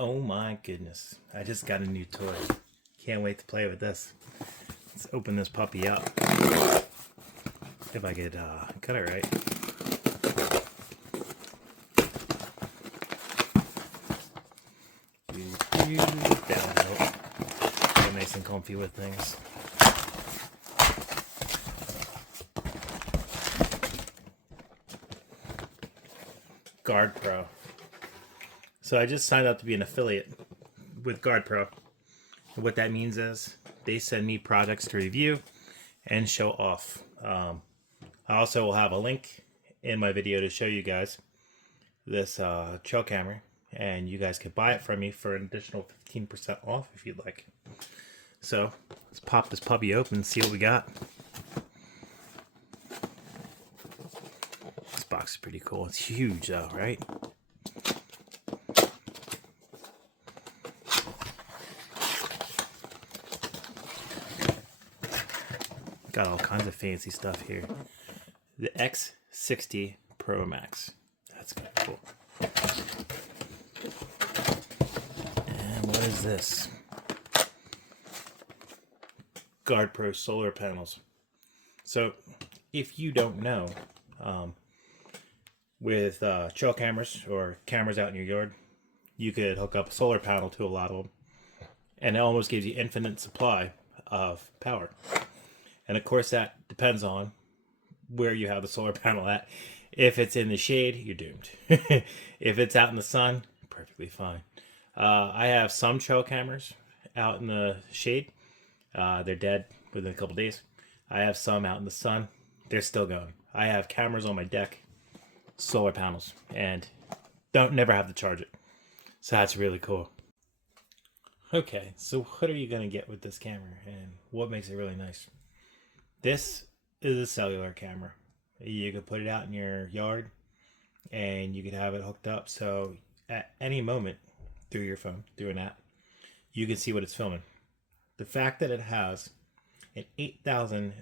Oh my goodness. I just got a new toy. Can't wait to play with this. Let's open this puppy up. If I could cut it right. That'll help. Get nice and comfy with things. GardePro. So I just signed up to be an affiliate with GardePro. What that means is they send me projects to review and show off. I also will have a link in my video to show you guys this trail camera, and you guys can buy it from me for an additional 15% off if you'd like. So let's pop this puppy open and see what we got. This box is pretty cool. It's huge though, right? Got all kinds of fancy stuff here. The X60 Pro Max. That's kind of cool. And what is this? GardePro solar panels. So, if you don't know, with trail cameras or cameras out in your yard, you could hook up a solar panel to a lot of them, and it almost gives you infinite supply of power. And of course, that depends on where you have the solar panel at. If it's in the shade, you're doomed. If it's out in the sun, perfectly fine. I have some trail cameras out in the shade. They're dead within a couple days. I have some out in the sun. They're still going. I have cameras on my deck, solar panels, and never have to charge it. So that's really cool. Okay, so what are you going to get with this camera, and what makes it really nice? This is a cellular camera. You could put it out in your yard and you could have it hooked up, so at any moment through your phone, through an app, you can see what it's filming. The fact that it has an 8,000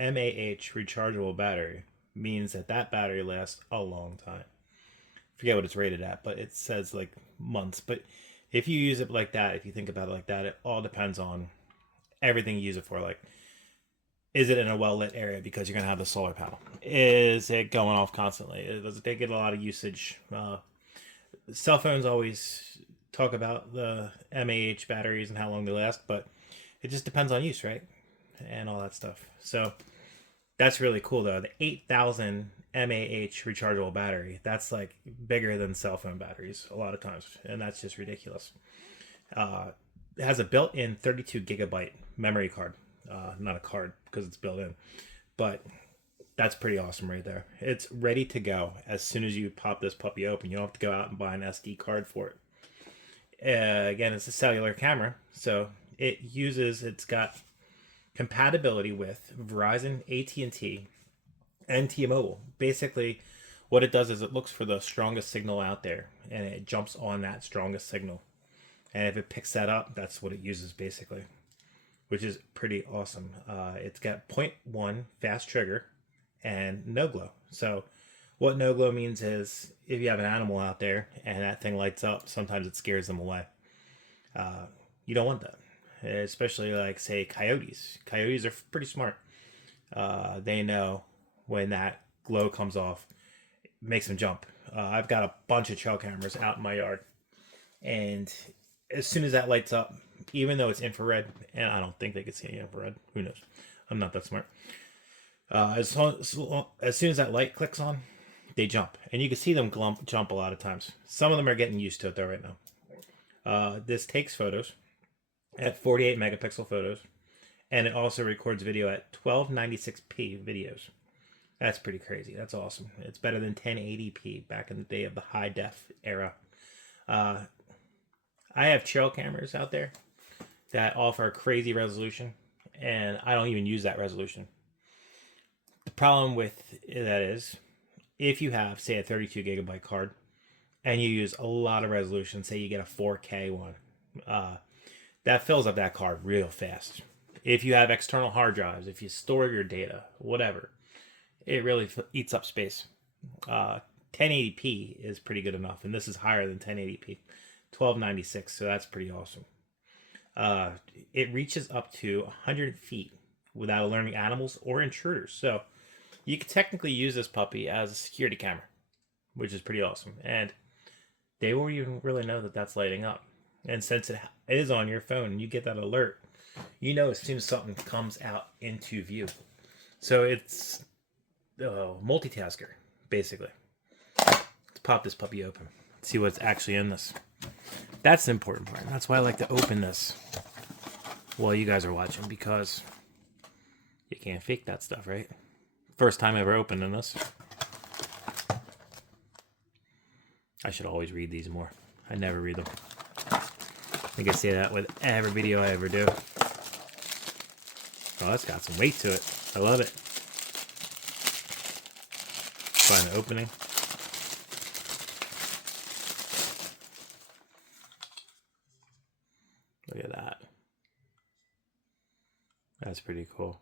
mAh rechargeable battery means that that battery lasts a long time. Forget what it's rated at, but it says like months. But if you use it like that, if you think about it like that, it all depends on everything you use it for. Like, is it in a well-lit area because you're going to have the solar panel? Is it going off constantly? Does it get a lot of usage? Cell phones always talk about the mAh batteries and how long they last, but it just depends on use, right? And all that stuff. So that's really cool, though. The 8,000 mAh rechargeable battery, that's like bigger than cell phone batteries a lot of times, and that's just ridiculous. It has a built-in 32 gigabyte memory card. Not a card because it's built in, but that's pretty awesome right there. It's ready to go as soon as you pop this puppy open. You don't have to go out and buy an SD card for it. Again, it's a cellular camera, so it's got compatibility with Verizon, At&t, and T-Mobile. Basically, what it does is it looks for the strongest signal out there, and it jumps on that strongest signal. And if it picks that up, that's what it uses basically, which is pretty awesome. It's got 0.1 fast trigger and no glow. So what no glow means is if you have an animal out there and that thing lights up, sometimes it scares them away. You don't want that, especially like, say, coyotes. Coyotes are pretty smart. They know when that glow comes off, it makes them jump. I've got a bunch of trail cameras out in my yard, and as soon as that lights up, even though it's infrared, and I don't think they could see any infrared. Who knows? I'm not that smart. As soon as that light clicks on, they jump. And you can see them jump a lot of times. Some of them are getting used to it, though, right now. This takes photos at 48 megapixel photos. And it also records video at 1296p videos. That's pretty crazy. That's awesome. It's better than 1080p back in the day of the high def era. I have trail cameras out there that offer crazy resolution, and I don't even use that resolution. The problem with that is, if you have, say, a 32 gigabyte card and you use a lot of resolution, say you get a 4K one, that fills up that card real fast. If you have external hard drives, if you store your data, whatever, it really eats up space. 1080p is pretty good enough, and this is higher than 1080p. $12.96, so that's pretty awesome. It reaches up to 100 feet without alarming animals or intruders. So you could technically use this puppy as a security camera, which is pretty awesome. And they won't even really know that that's lighting up. And since it is on your phone and you get that alert, you know as soon as something comes out into view. So it's a multitasker, basically. Let's pop this puppy open. See what's actually in this. That's the important part. That's why I like to open this while you guys are watching, because you can't fake that stuff, right? First time ever opening this. I should always read these more. I never read them. I think I say that with every video I ever do. Oh, that's got some weight to it. I love it. Find the opening. Look at that. That's pretty cool.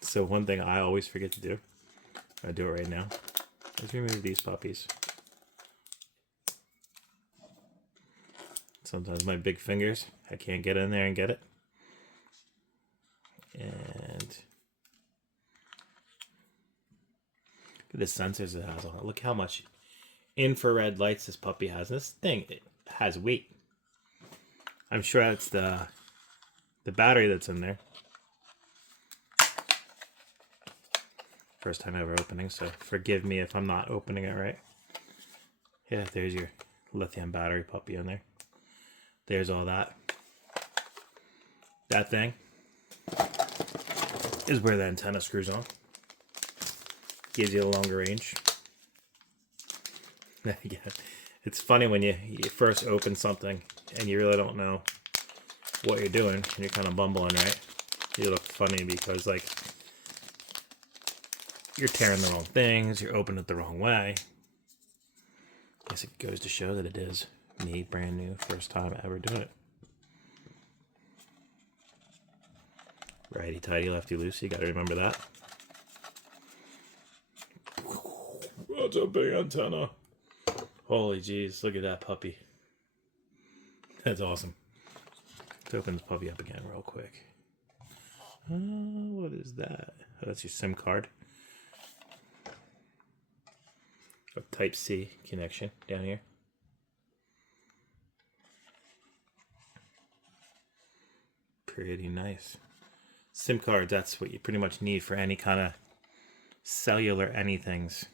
So one thing I always forget to do, I do it right now, is remove these puppies. Sometimes my big fingers, I can't get in there and get it. And look at the sensors it has on it. Look how much infrared lights this puppy has. This thing, it has weight. I'm sure that's the battery that's in there. First time ever opening, so forgive me if I'm not opening it right. Yeah, there's your lithium battery puppy in there. There's all that. That thing is where the antenna screws on. Gives you a longer range. Yeah, it's funny when you first open something and you really don't know what you're doing and you're kind of bumbling, right? You look funny because, like, you're tearing the wrong things, you're opening it the wrong way. Guess it goes to show that it is me, brand new, first time ever doing it. Righty tighty, lefty loosey, you gotta remember that. That's a big antenna. Holy jeez, look at that puppy. That's awesome. Let's open this puppy up again real quick. What is that? Oh, that's your SIM card. A Type-C connection down here. Pretty nice. SIM cards, that's what you pretty much need for any kind of cellular anythings.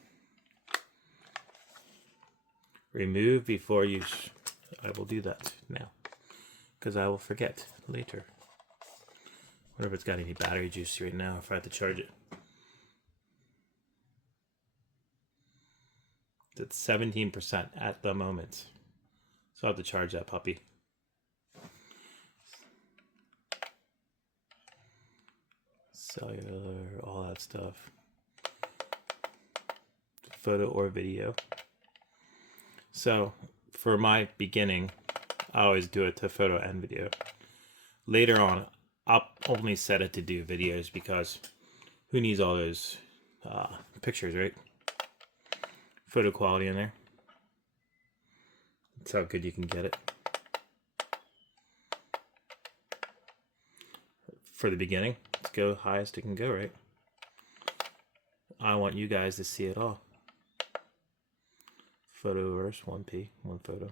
Remove before use. I will do that now, because I will forget later. I wonder if it's got any battery juice right now, if I have to charge it. It's 17% at the moment. So I have to charge that puppy. Cellular, all that stuff. Photo or video. So for my beginning, I always do it to photo and video. Later on, I'll only set it to do videos because who needs all those pictures, right? Photo quality in there. That's how good you can get it. For the beginning, let's go highest it can go, right? I want you guys to see it all. Photo verse 1p, one photo.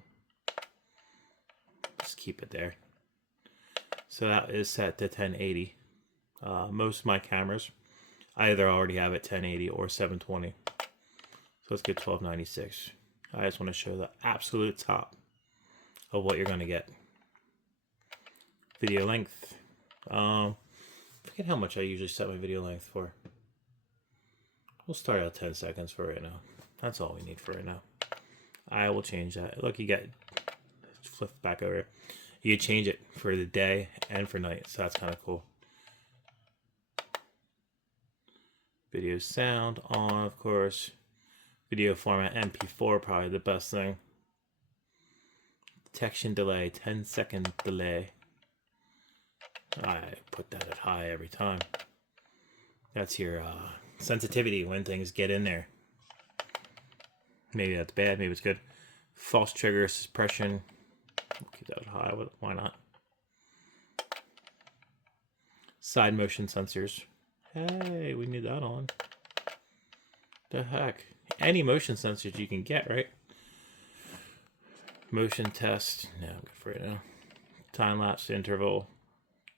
Just keep it there. So that is set to 1080. Most of my cameras, I either already have it 1080 or 720. So let's get 1296. I just want to show the absolute top of what you're going to get. Video length. Forget how much I usually set my video length for. We'll start at 10 seconds for right now. That's all we need for right now. I will change that. Look, you get, flip back over. You change it for the day and for night, so that's kind of cool. Video sound on, of course. Video format MP4, probably the best thing. Detection delay, 10-second delay. I put that at high every time. That's your sensitivity when things get in there. Maybe that's bad, maybe it's good. false trigger suppression. We'll keep that high. Why not? Side motion sensors. Hey, we need that on. The heck? Any motion sensors you can get, right? Motion test. No, I'm good for it now. Time lapse interval.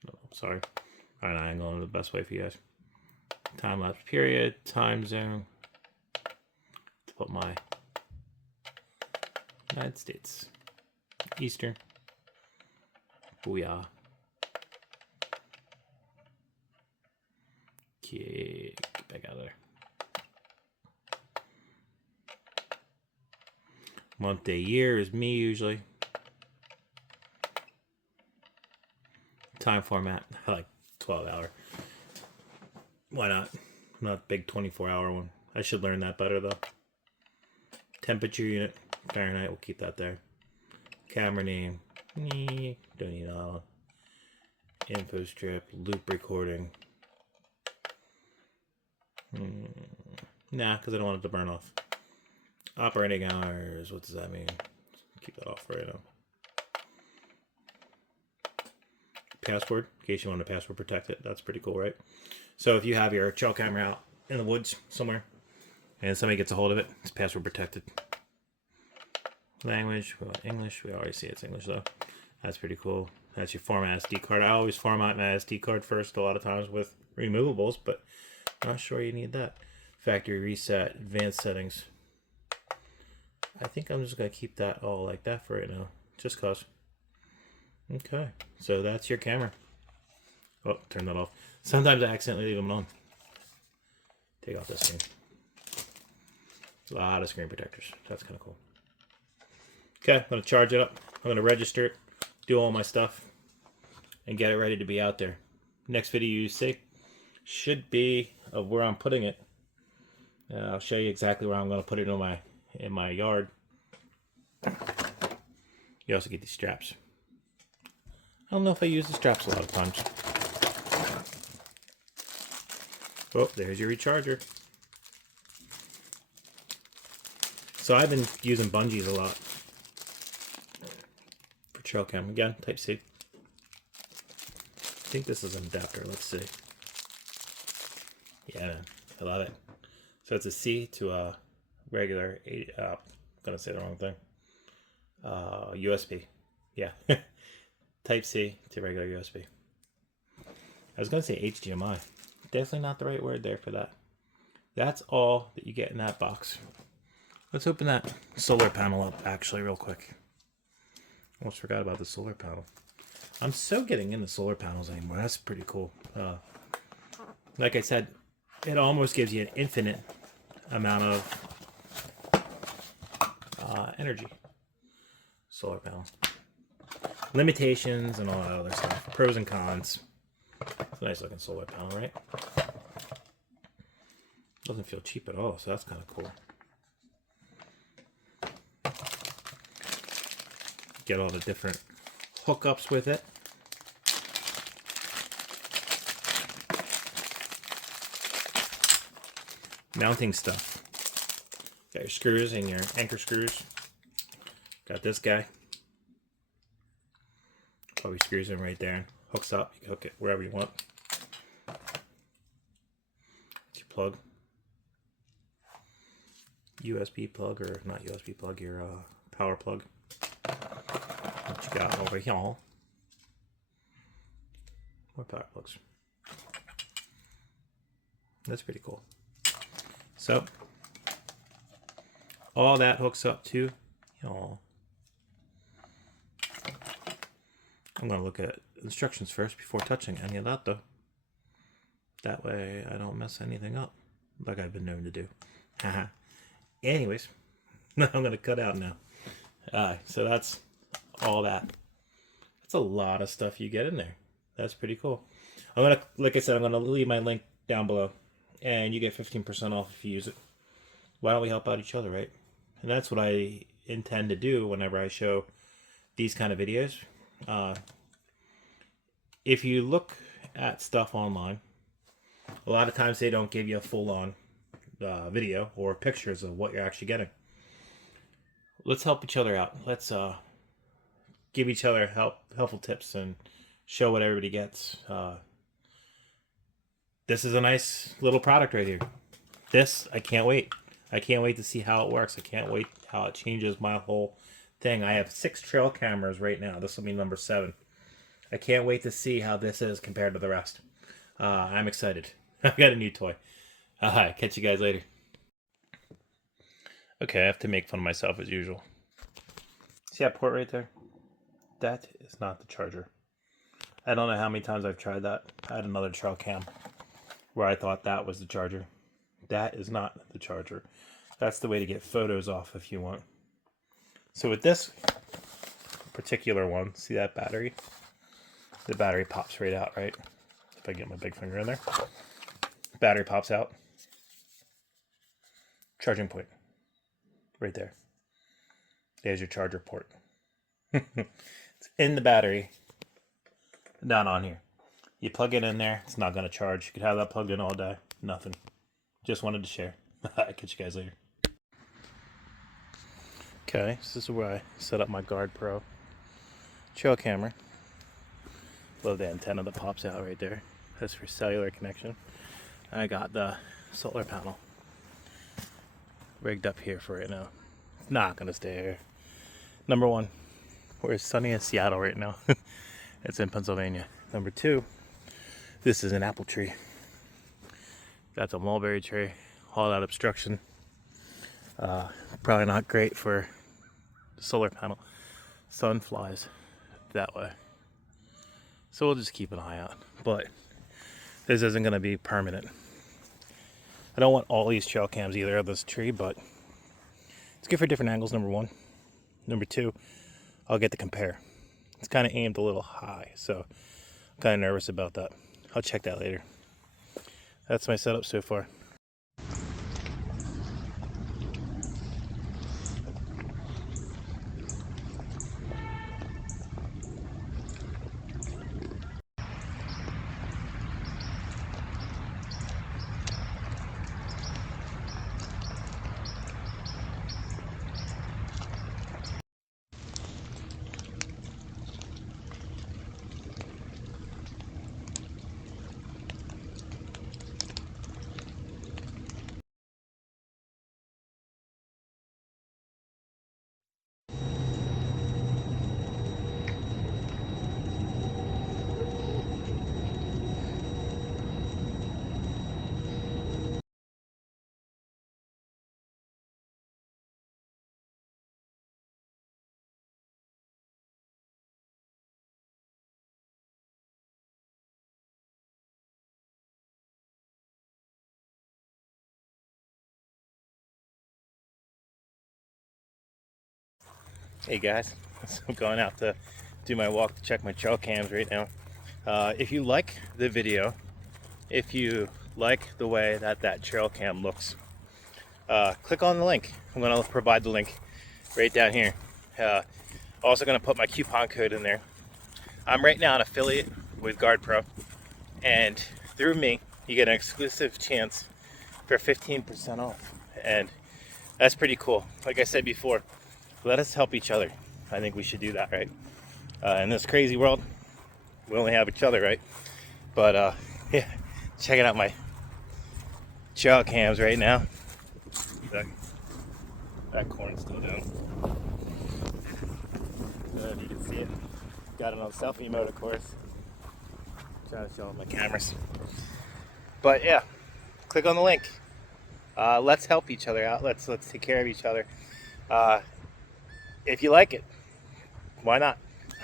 Oh, sorry. All right, I'm going the best way for you guys. Time lapse period. Time zone. To put my United States. Eastern. Booyah. Okay, get back out of there. Month, day, year is me usually. Time format, I like 12-hour. Why not? Not a big 24-hour one. I should learn that better though. Temperature unit, Fahrenheit, we'll keep that there. Camera name, don't need all. Info strip, loop recording. Nah, because I don't want it to burn off. Operating hours, what does that mean? Keep that off right now. Password, in case you want to password protect it. That's pretty cool, right? So if you have your trail camera out in the woods somewhere and somebody gets a hold of it, it's password protected. Language, well, English. We already see it's English though. That's pretty cool. That's your format SD card. I always format my SD card first a lot of times with removables, but not sure you need that. Factory reset, advanced settings. I think I'm just going to keep that all like that for right now, just cause. Okay, so that's your camera. Oh, turn that off. Sometimes I accidentally leave them on. Take off this screen. A lot of screen protectors. That's kind of cool. Okay, I'm going to charge it up. I'm going to register it, do all my stuff, and get it ready to be out there. Next video you see should be of where I'm putting it. I'll show you exactly where I'm going to put it in my yard. You also get these straps. I don't know if I use the straps a lot of times. Oh, there's your recharger. So I've been using bungees a lot for trail cam. Again, type C. I think this is an adapter. Let's see. Yeah, I love it. So it's a C to a regular, I'm gonna say the wrong thing. USB. Yeah. Type C to regular USB. I was gonna say HDMI. Definitely not the right word there for that. That's all that you get in that box. Let's open that solar panel up actually real quick. Almost forgot about the solar panel. I'm so getting into solar panels anymore. That's pretty cool. Like I said, it almost gives you an infinite amount of energy. Solar panel. Limitations and all that other stuff. Pros and cons. It's a nice looking solar panel, right? Doesn't feel cheap at all, so that's kind of cool. Get all the different hookups with it. Mounting stuff. Got your screws and your anchor screws. Got this guy. Probably screws in right there and hooks up. You can hook it wherever you want. It's your plug. USB plug, or not USB plug, your power plug. What you got over here? More power plugs. That's pretty cool. So, all that hooks up to, I'm going to look at instructions first before touching any of that though. That way I don't mess anything up like I've been known to do. Haha. Anyways, I'm going to cut out now. So that's all that. That's a lot of stuff you get in there. That's pretty cool. I'm going to, like I said, I'm going to leave my link down below. And you get 15% off if you use it. Why don't we help out each other, right? And that's what I intend to do whenever I show these kind of videos. If you look at stuff online, a lot of times they don't give you a full-on video or pictures of what you're actually getting. let's help each other out. Let's give each other helpful tips and show what everybody gets. This is a nice little product right here. This, I can't wait. I can't wait to see how it works. I can't wait how it changes my whole thing. I have 6 trail cameras right now. This will be number 7. I can't wait to see how this is compared to the rest. I'm excited. I got a new toy. Catch you guys later. Okay, I have to make fun of myself as usual. See that port right there? That is not the charger. I don't know how many times I've tried that. I had another trail cam where I thought that was the charger. That is not the charger. That's the way to get photos off if you want. So with this particular one, see that battery? The battery pops right out, right? If I get my big finger in there. Battery pops out. Charging point. Right there. There's your charger port. It's in the battery. Not on here. You plug it in there, it's not going to charge. You could have that plugged in all day. Nothing. Just wanted to share. Catch you guys later. Okay, so this is where I set up my GardePro trail camera. Love the antenna that pops out right there. That's for cellular connection. I got the solar panel rigged up here for right now. It's not going to stay here. Number 1, we're sunny in Seattle right now. It's in Pennsylvania. Number 2, this is an apple tree. That's a mulberry tree. All that obstruction. Probably not great for the solar panel. Sun flies that way. So we'll just keep an eye out. But this isn't going to be permanent. I don't want all these trail cams either of this tree, but it's good for different angles, number 1. Number 2, I'll get to compare. It's kind of aimed a little high, so I'm kind of nervous about that. I'll check that later. That's my setup so far. Hey guys, so I'm going out to do my walk to check my trail cams right now. If you like the video, if you like the way that trail cam looks, click on the link. I'm going to provide the link right down here. Also going to put my coupon code in there. I'm right now an affiliate with GardePro, and through me you get an exclusive chance for 15% off, and that's pretty cool. Like I said before, let us help each other. I think we should do that, right? In this crazy world, we only have each other, right? But yeah, checking out my trail cams right now. That corn's still down. If you can see it, got it on selfie mode, of course. Trying to show my cameras. But yeah, click on the link. Let's help each other out. Let's take care of each other. If you like it, why not?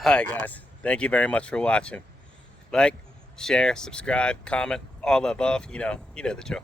Alright guys, thank you very much for watching. Like, share, subscribe, comment, all the above, you know the drill.